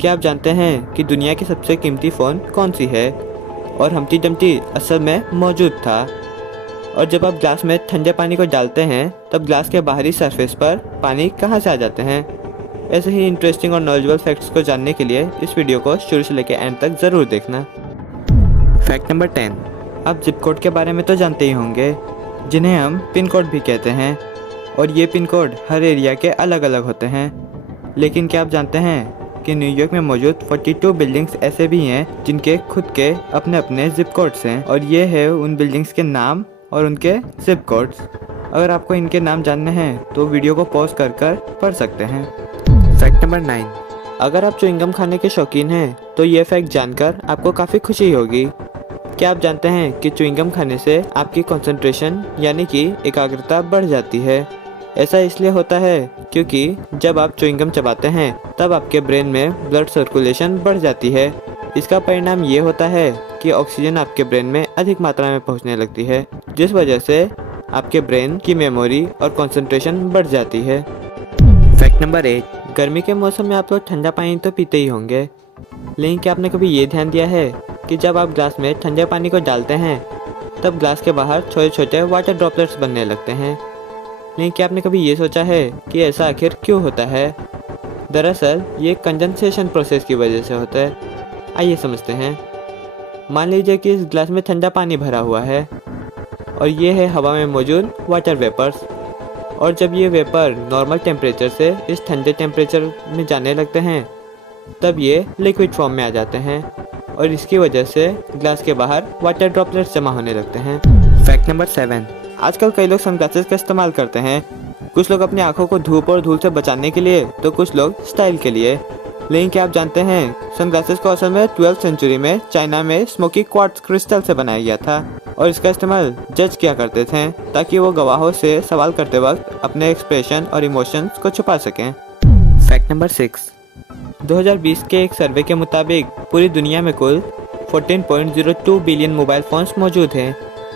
क्या आप जानते हैं कि दुनिया की सबसे कीमती फ़ोन कौन सी है? और हम्टी डम्टी असल में मौजूद था। और जब आप ग्लास में ठंडे पानी को डालते हैं तब ग्लास के बाहरी सरफेस पर पानी कहाँ से आ जाते हैं? ऐसे ही इंटरेस्टिंग और नॉलेजेबल फैक्ट्स को जानने के लिए इस वीडियो को शुरू से लेकर एंड तक ज़रूर देखना। फैक्ट नंबर 10, आप जिप कोड के बारे में तो जानते ही होंगे, जिन्हें हम पिन कोड भी कहते हैं। और ये पिन कोड हर एरिया के अलग अलग होते हैं। लेकिन क्या आप जानते हैं कि न्यूयॉर्क में मौजूद 42 बिल्डिंग्स ऐसे भी हैं जिनके खुद के अपने अपने जिप कोड्स हैं, और ये है उन बिल्डिंग्स के नाम और उनके जिप कोड्स। अगर आपको इनके नाम जानने हैं तो वीडियो को पॉज कर कर पढ़ सकते हैं। फैक्ट नंबर 9, अगर आप च्युइंगम खाने के शौकीन हैं तो ये फैक्ट जानकर आपको काफ़ी खुशी होगी। क्या आप जानते हैं कि च्युइंगम खाने से आपकी कंसंट्रेशन यानी कि एकाग्रता बढ़ जाती है? ऐसा इसलिए होता है क्योंकि जब आप च्युइंगम चबाते हैं तब आपके ब्रेन में ब्लड सर्कुलेशन बढ़ जाती है। इसका परिणाम ये होता है कि ऑक्सीजन आपके ब्रेन में अधिक मात्रा में पहुंचने लगती है, जिस वजह से आपके ब्रेन की मेमोरी और कंसंट्रेशन बढ़ जाती है। फैक्ट नंबर 8, गर्मी के मौसम में आप लोग ठंडा पानी तो पीते ही होंगे, लेकिन क्या आपने कभी ये ध्यान दिया है कि जब आप ग्लास में ठंडे पानी को डालते हैं तब ग्लास के बाहर छोटे छोटे वाटर ड्रॉपलेट्स बनने लगते हैं? लेकिन क्या आपने कभी ये सोचा है कि ऐसा आखिर क्यों होता है? दरअसल ये कंडेंसेशन प्रोसेस की वजह से होता है। आइए समझते हैं। मान लीजिए कि इस ग्लास में ठंडा पानी भरा हुआ है और ये है हवा में मौजूद वाटर वेपर्स। और जब ये वेपर नॉर्मल टेम्परेचर से इस ठंडे टेम्परेचर में जाने लगते हैं तब ये लिक्विड फॉर्म में आ जाते हैं और इसकी वजह से ग्लास के बाहर वाटर ड्रॉपलेट्स जमा होने लगते हैं। फैक्ट नंबर 7, आजकल कई लोग सनग्लासेस का इस्तेमाल करते हैं। कुछ लोग अपनी आंखों को धूप और धूल से बचाने के लिए तो कुछ लोग स्टाइल के लिए। लेकिन क्या आप जानते हैं सनग्लासेस को असल में 12th सेंचुरी में चाइना में स्मोकी क्वार्ट्ज क्रिस्टल से बनाया गया था और इसका इस्तेमाल जज किया करते थे ताकि वो गवाहों से सवाल करते वक्त अपने एक्सप्रेशन और इमोशंस को छुपा सकें। फैक्ट नंबर 6, 2020 के एक सर्वे के मुताबिक पूरी दुनिया में कुल 14.02 बिलियन मोबाइल फ़ोन्स मौजूद हैं।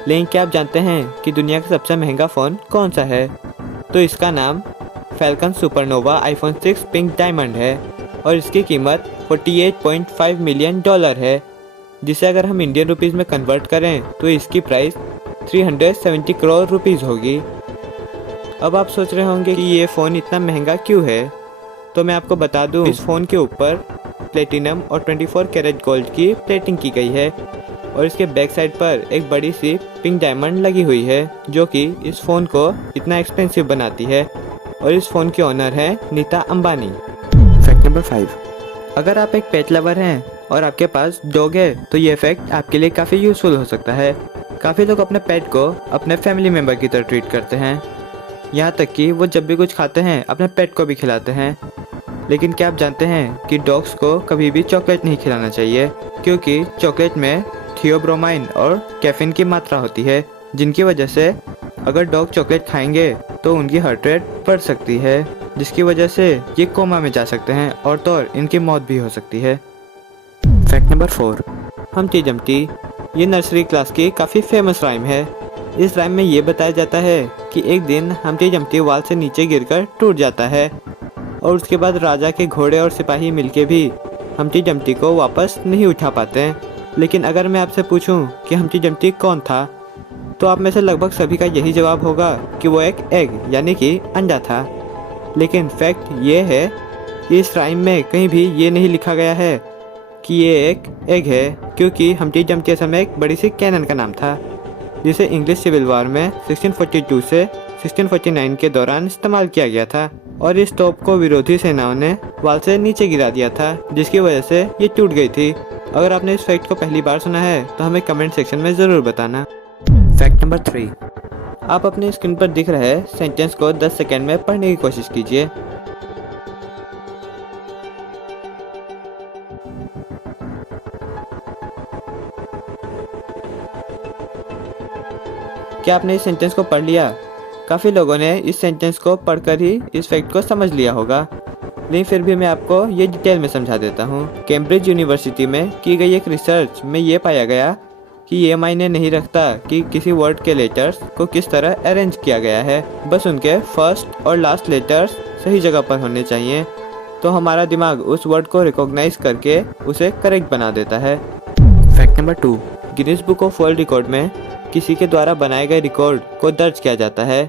लेकिन क्या आप जानते हैं कि दुनिया का सबसे महंगा फ़ोन कौन सा है? तो इसका नाम falcon supernova iPhone 6 pink diamond है और इसकी कीमत $48.5 मिलियन है, जिसे अगर हम इंडियन रुपीज़ में कन्वर्ट करें तो इसकी प्राइस 370 करोड़ रुपीज़ होगी। अब आप सोच रहे होंगे कि ये फ़ोन इतना महंगा क्यों है? तो मैं आपको बता दूं, इस फ़ोन के ऊपर प्लेटिनम और 24 कैरेट गोल्ड की प्लेटिंग की गई है और इसके बैक साइड पर एक बड़ी सी पिंक डायमंड लगी हुई है जो कि इस फ़ोन को इतना एक्सपेंसिव बनाती है। और इस फ़ोन की ओनर है नीता अंबानी। फैक्ट नंबर 5, अगर आप एक पेट लवर हैं और आपके पास डॉग है तो ये फैक्ट आपके लिए काफ़ी यूज़फुल हो सकता है। काफ़ी लोग अपने पेट को अपने फैमिली मेम्बर की तरह ट्रीट करते हैं, यहाँ तक कि वो जब भी कुछ खाते हैं अपने पेट को भी खिलाते हैं। लेकिन क्या आप जानते हैं कि डॉग्स को कभी भी चॉकलेट नहीं खिलाना चाहिए, क्योंकि चॉकलेट में थियोब्रोमाइन और कैफीन की मात्रा होती है, जिनकी वजह से अगर डॉग चॉकलेट खाएंगे तो उनकी हार्ट रेट बढ़ सकती है, जिसकी वजह से ये कोमा में जा सकते हैं और तो और इनकी मौत भी हो सकती है। फैक्ट नंबर 4, हम्टी डम्टी ये नर्सरी क्लास की काफ़ी फेमस राइम है। इस राइम में ये बताया जाता है कि एक दिन हम्टी डम्टी वाल से नीचे गिरकर टूट जाता है और उसके बाद राजा के घोड़े और सिपाही मिलके भी हम्टी डम्टी को वापस नहीं उठा पाते। लेकिन अगर मैं आपसे पूछूं कि हम्टी डम्टी कौन था तो आप में से लगभग सभी का यही जवाब होगा कि वो एक एग यानी कि अंडा था। लेकिन फैक्ट ये है कि इस राइम में कहीं भी ये नहीं लिखा गया है कि ये एक एग है, क्योंकि हम्टी डम्टी असल में एक बड़ी सी कैनन का नाम था जिसे इंग्लिश सिविल वॉर में 1642 से 1649 के दौरान इस्तेमाल किया गया था और इस तोप को विरोधी सेनाओं ने वाल से नीचे गिरा दिया था, जिसकी वजह से ये टूट गई थी। अगर आपने इस फैक्ट को पहली बार सुना है तो हमें कमेंट सेक्शन में ज़रूर बताना। फैक्ट नंबर 3, आप अपने स्क्रीन पर दिख रहे सेंटेंस को 10 सेकंड में पढ़ने की कोशिश कीजिए। क्या आपने इस सेंटेंस को पढ़ लिया? काफ़ी लोगों ने इस सेंटेंस को पढ़कर ही इस फैक्ट को समझ लिया होगा, लेकिन फिर भी मैं आपको ये डिटेल में समझा देता हूँ। कैम्ब्रिज यूनिवर्सिटी में की गई एक रिसर्च में ये पाया गया कि ये मायने नहीं रखता कि किसी वर्ड के लेटर्स को किस तरह अरेंज किया गया है, बस उनके फर्स्ट और लास्ट लेटर्स सही जगह पर होने चाहिए। तो हमारा दिमाग उस वर्ड को रिकॉग्नाइज करके उसे करेक्ट बना देता है। Fact number 2, Guinness book of world record में किसी के द्वारा बनाए गए रिकॉर्ड को दर्ज किया जाता है।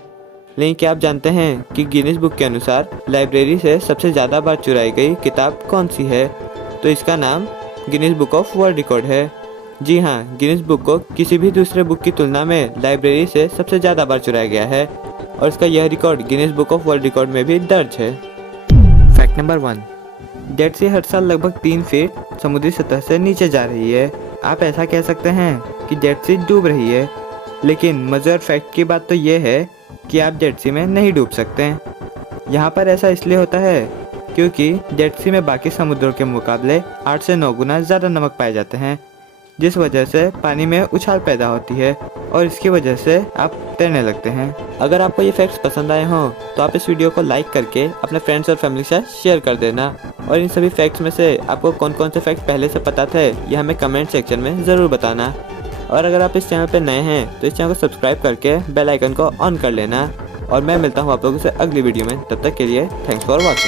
लेकिन क्या आप जानते हैं कि गिनीज बुक के अनुसार लाइब्रेरी से सबसे ज़्यादा बार चुराई गई किताब कौन सी है? तो इसका नाम Guinness book of world record है। जी हाँ, गिनीज बुक को किसी भी दूसरे बुक की तुलना में लाइब्रेरी से सबसे ज़्यादा बार चुराया गया है और इसका यह record Guinness book of world record में भी दर्ज है। फैक्ट नंबर 1, डेड सी हर साल लगभग 3 फीट समुद्री सतह से नीचे जा रही है। आप ऐसा कह सकते हैं कि डेड सी डूब रही है, लेकिन मज़े और फैक्ट की बात तो ये है कि आप डेड सी में नहीं डूब सकते हैं। यहाँ पर ऐसा इसलिए होता है क्योंकि डेड सी में बाकी समुद्रों के मुकाबले 8 से 9 गुना ज़्यादा नमक पाए जाते हैं, जिस वजह से पानी में उछाल पैदा होती है और इसकी वजह से आप तैरने लगते हैं। अगर आपको ये फैक्ट्स पसंद आए हों तो आप इस वीडियो को लाइक करके अपने फ्रेंड्स और फैमिली के साथ शेयर कर देना। और इन सभी फैक्ट्स में से आपको कौन कौन से फैक्ट्स पहले से पता थे ये हमें कमेंट सेक्शन में ज़रूर बताना। और अगर आप इस चैनल पर नए हैं तो इस चैनल को सब्सक्राइब करके बेल आइकन को ऑन कर लेना। और मैं मिलता हूँ आप लोगों से अगली वीडियो में, तब तक के लिए थैंक्स फॉर वॉचिंग।